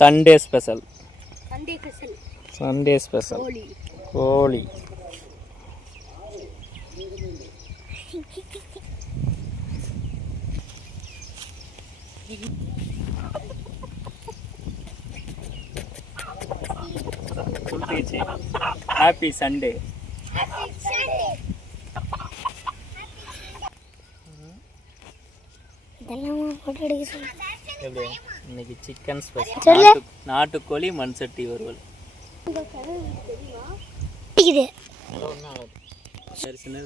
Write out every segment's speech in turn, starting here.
Sunday special. கோழி. Happy Sunday. இன்னைக்கு chicken special. நாட்டுக்கோழி மண் சட்டி வறுவல்.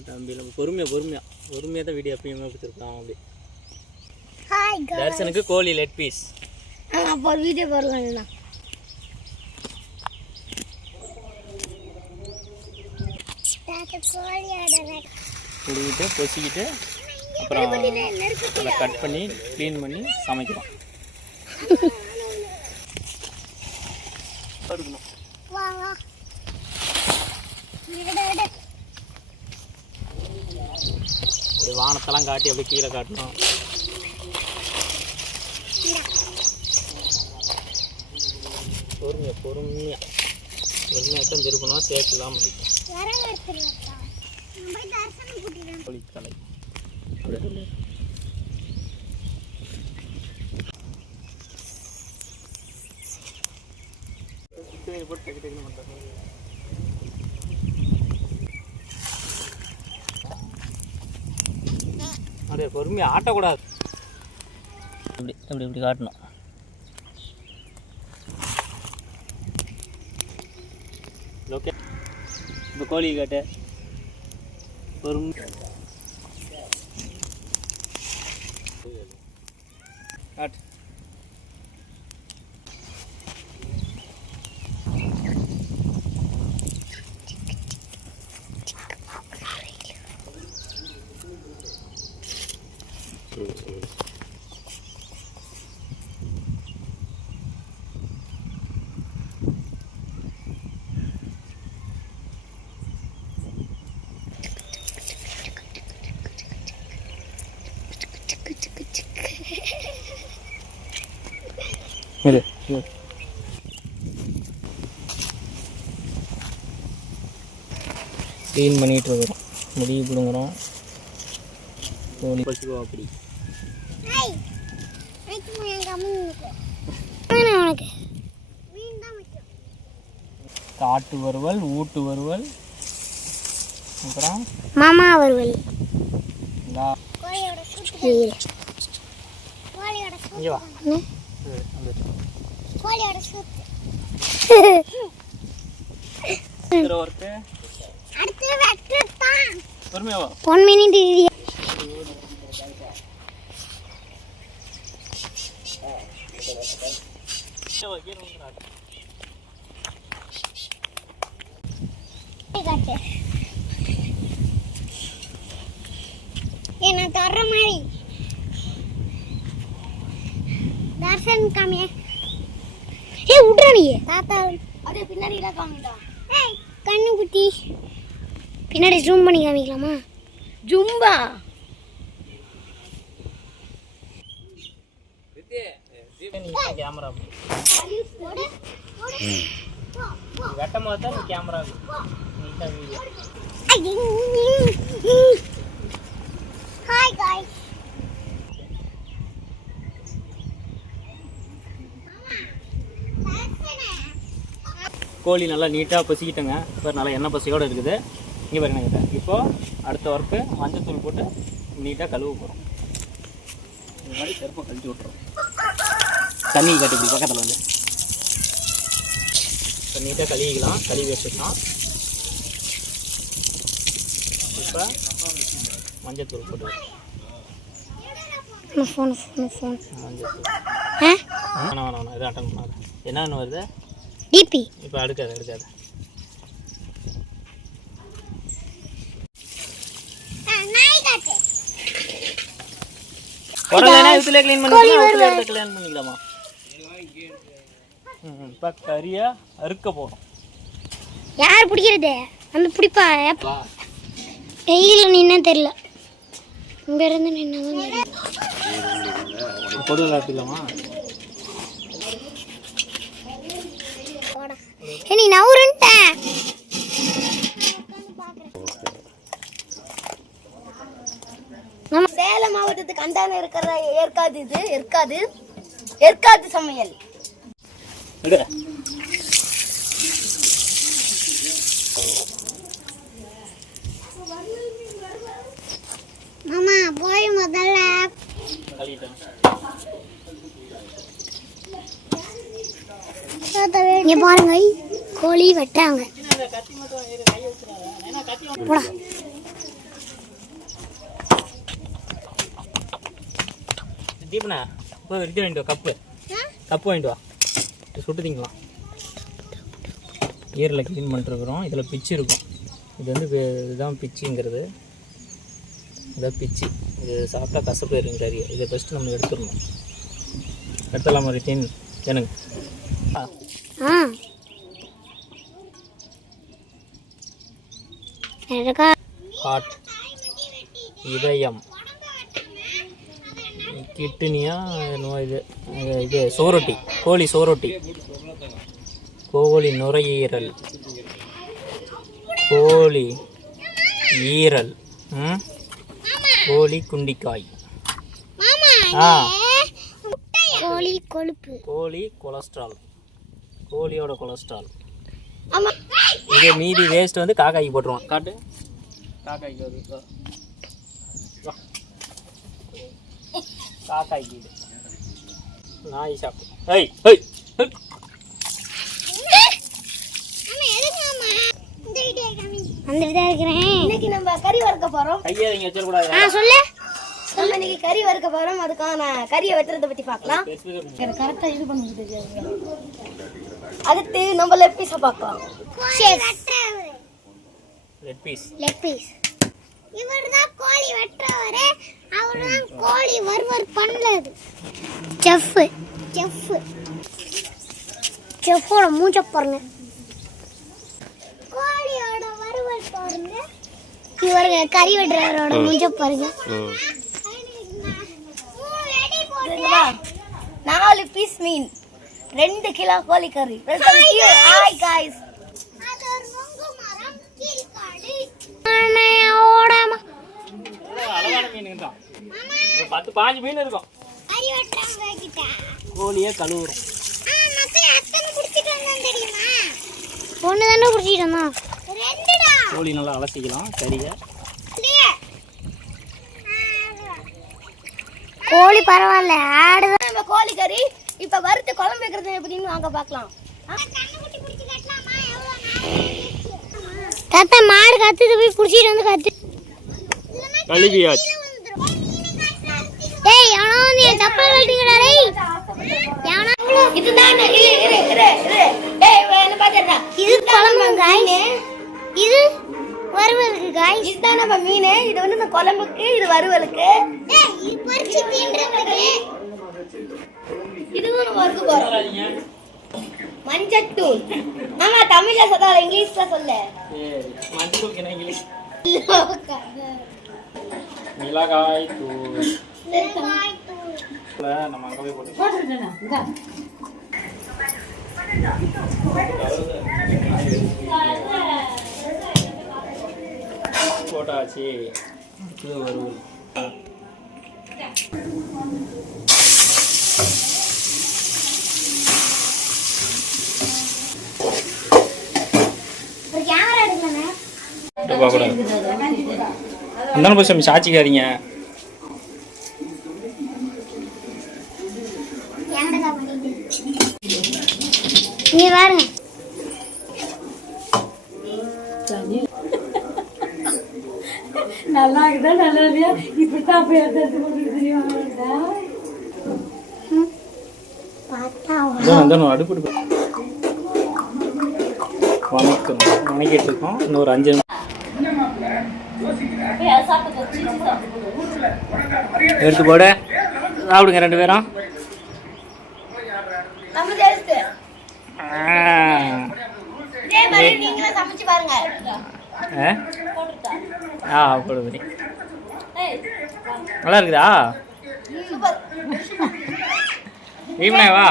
தம்பி பொறுமையாக தான் வீடியோ எப்பயுமே கொடுத்துருக்கான். அப்படி தரிசனுக்கு கோழி லெட் பீஸ். வீடியோ போடலாம். குடிக்கிட்டு பொசிக்கிட்டு அப்புறம் அதை கட் பண்ணி க்ளீன் பண்ணி சமைக்கலாம். வானத்தெல்லாம் காட்டி அப்படியே கீழே காட்டணும். பொறுமையாக தான் திருப்பணும். சேர்க்கலாம். கோழிக்கலை அப்படியே பொறுமையாக ஆட்டக்கூடாது. அப்படி அப்படி இப்படி காட்டணும். ஓகே, இப்போ கோழி காட்டு. பொறுமை காட்டு. க்ளீன் பண்ணிகிட்டு இருக்கிறோம். முடிவு பிடுங்குறோம். கோழி பசுவா அப்படி காட்டு வறுவல், ஊட்டு வறுவல், அப்புறம் மாமா வறுவல். என்ன தர்ற மாதிரி தர்ஷன் காமியே. ஏய் உட்றா நீ தாத்தா. அதே பின்னாடி எல்லாம் காமிடா. ஏய் கண்ணு குட்டி பின்னாடி ஜூம் பண்ணி காமிக்கலாமா? ஜும்பா கேமரா வெட்டம் போது தான் கேமரா நீட்டா வீடியோ. Hi guys. கோழி நல்லா நீட்டாக பசிக்கிட்டோங்க. இப்போ நல்லா எண்ணெய் பசியோடு இருக்குது. இங்கே பாருங்க. இப்போது அடுத்த ஒர்க்கு மஞ்சத்தூள் போட்டு நீட்டாக கழுவ போகிறோம். இந்த மாதிரி செருப்பை கழிச்சு விட்றோம். தண்ணி கட்டி இப்படி பக்கத்தில் வந்து இப்போ நீட்டாக கழுவிக்கலாம். கழுவி வச்சுக்கலாம். இப்போ மஞ்சத்தூள் போட்டு மஞ்சத்தூள் வேணாம் எதுவும் அட்டன் பண்ணாது. என்னென்னு வருது டிபி. இப்போ எடுக்காது. இதுல க்ளீன் பண்ணிக்கலாமா? இப்போ கறியை அறுக்க போகிறோம். யார் பிடிக்கிறது? அந்த பிடிப்பா வெயில் நின்னா தெரியல. இங்க இருந்து நின்னா பொருள் ஆட்டிக்கலாமா? நீ நவுருன்ட்ட நம்ம சேலம் மாவட்டத்துக்கு அந்தான இருக்கிற ஏற்காடு இது ஏற்காடு சமையல். மாமா போய் முதல்ல இங்க பாருங்க கோழி வெட்டாங்க. போடா தீபனா இப்போ இது வாங்கிட்டு வா, கப்பு வாங்கிட்டு வா, சுட்டு திங்கலாம். ஈரில் க்ளீன் பண்ணிட்டுருக்குறோம். இதில் பிச்சு இருக்கும். இது வந்து இதுதான் பிச்சுங்கிறது. இதான் பிச்சு. இது சாப்பிட்டா கசப்பு இருக்கும் கறி. இதை ஃபஸ்ட்டு நம்ம எடுத்துடணும். எடுத்துடலாம் மாதிரி தீன் எனக்கு ஹார்ட், இதயம், கிட்னியா இது சோரொட்டி, கோழி சோரொட்டி, கோழி நுரையீரல், கோழி ஈரல், கோழி குண்டிக்காய், கோழி கொழுப்பு, கோழி கொலஸ்ட்ரால், கோழியோட கொலஸ்ட்ரால். இது மீதி வேஸ்ட் வந்து காக்காய்க்கு போட்டுருவோம். காட்டு காக்காய்க்கு வருது. காக்காய்க்கு இது நாய் சாப்பிடும். ஏய் ஏய் இன்னைக்கு நம்ம கறி வறுக்க போறோம். கையை நீங்க வச்சிட கூடாது. சொல்லு. நம்ம இன்னைக்கு கறி வறுக்க போறோம். அதுக்கான கறியை வெட்டுறதை பத்தி பார்க்கலாம். கரெக்டா இது பண்ணுங்க. அடுத்து நம்ம லெக் பீஸை பார்க்கலாம். Leg piece. இவர்தான் கோழி வெட்டுறவரு. அவர்தான் கோழி வறுவல் பண்ணது. செஃப்போட மூஞ்ச பாருங்க. கோழியோட வறுவல் பாருங்க. இவருங்க கறி வெட்டுறவரோட மூஞ்ச பாருங்க. 4 பீஸ் மீன், 2 கிலோ கோழி கறி. Welcome to hi guys. அது ஒரு நொங்கு மரம் கீழ்காடு. அண்ணேயோடமா அழகான மீன் தான். 10-15 மீன் இருக்கும். கறி வெட்டாம வைக்கிட்டா. கோழியே கழுவுறோம். மத்த அத்தனை புடிச்சிட்டு வந்தேன் தெரியுமா? ஒண்ணு தான புடிச்சிட்டு வந்தோம். 2டா. கோழி நல்லா அலசிக்கலாம் கறியை. கோழி பரவாயில்ல, ஆடுதான். நம்ம கோழி கறி இப்ப வறுத்து குழம்பு வைக்கிறது எப்படின்னு வாங்க பார்க்கலாம். தாத்தா மாடு கத்துட்டு போய் புடிச்சிட்டு வந்து கத்து கழுவியாச்சு. ஏய் அவனோ நீ சப்பல் வெட்டிங்கடா டேய். யானா இதுதான் இரு. டேய் என்ன பாத்தடா. இது குழம்பு गाइस. இது வறுவலுக்கு गाइस. இதுதான் நம்ம மீன். இது வந்து இந்த குழம்புக்கு, இது வறுவலுக்கு. ஏய் இது பறிச்சு தீன்றதுக்கு. இதுவும் வறுக்க போறோம். மஞ்சத்தூள். ஆமா தமிழ்ல சொல்லல, இங்கிலீஷ்ல சொல்லு. சரி மஞ்சத்தூள் என்ன இங்கிலீஷ்? மிளகாய் தூள். நம்ம அங்க போய் போட்டுக்கலாம். போட்டாச்சு. இது வறுவல். ஒரு கேமரா எடுக்கலாமே. அந்த போய் சாட்சிக்காதீங்க. நீ பாருங்க. நல்லா இருக்குதா நல்லா இல்லையா இப்படித்தான் போய் எடுத்து கொடுத்துருவாங்க. அடுப்பு வணக்கம் வணக்கிட்டு இருக்கோம். இன்னொரு 5 எடுத்து போட சாப்பிடுங்க 2 பேரும். சமைச்சு பாருங்க. போடுது. நல்லா இருக்குதா? ஈவனே வா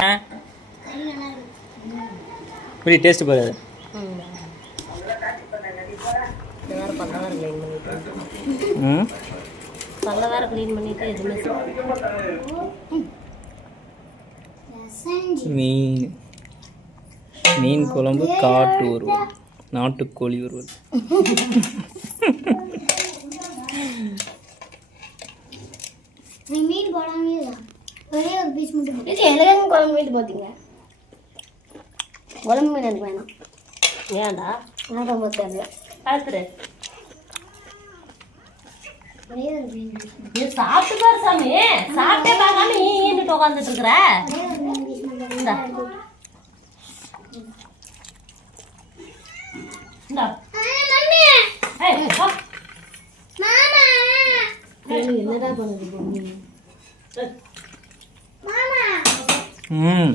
இப்படி டேஸ்ட் பாரு. வேற பல்ல வேற க்ளீன் பண்ணிட்டு ம் பல்ல வேற க்ளீன் பண்ணிட்டு எதுவுமே மீன் மீன் குழம்பு காட்டு வறுவல் நாட்டுக்கோழி வறுவல் மீன் போடாமே ஒரே ஒரு பீஸ் மட்டும் இது எனக்கு குழம்பு மீன் பார்த்தீங்க குழம்பு மீன் எனக்கு வேணாம் ஏன்டா நான் ரொம்ப தெரியல பார்த்துரு ஒரே ஒரு மீன் பீஸ் நீ சாப்பிட்டு பாரு சாமி சாப்பிட்டே பார்க்காம நீ ஈன்னுட்டு உட்காந்துட்டு இருக்கிற ஒரே ஒரு மீன் பீஸ் மட்டும் இந்தா இந்தா மம்மி ஏய் வா. மாமா என்னடா பண்ணுது பொண்ணு மாமா ம்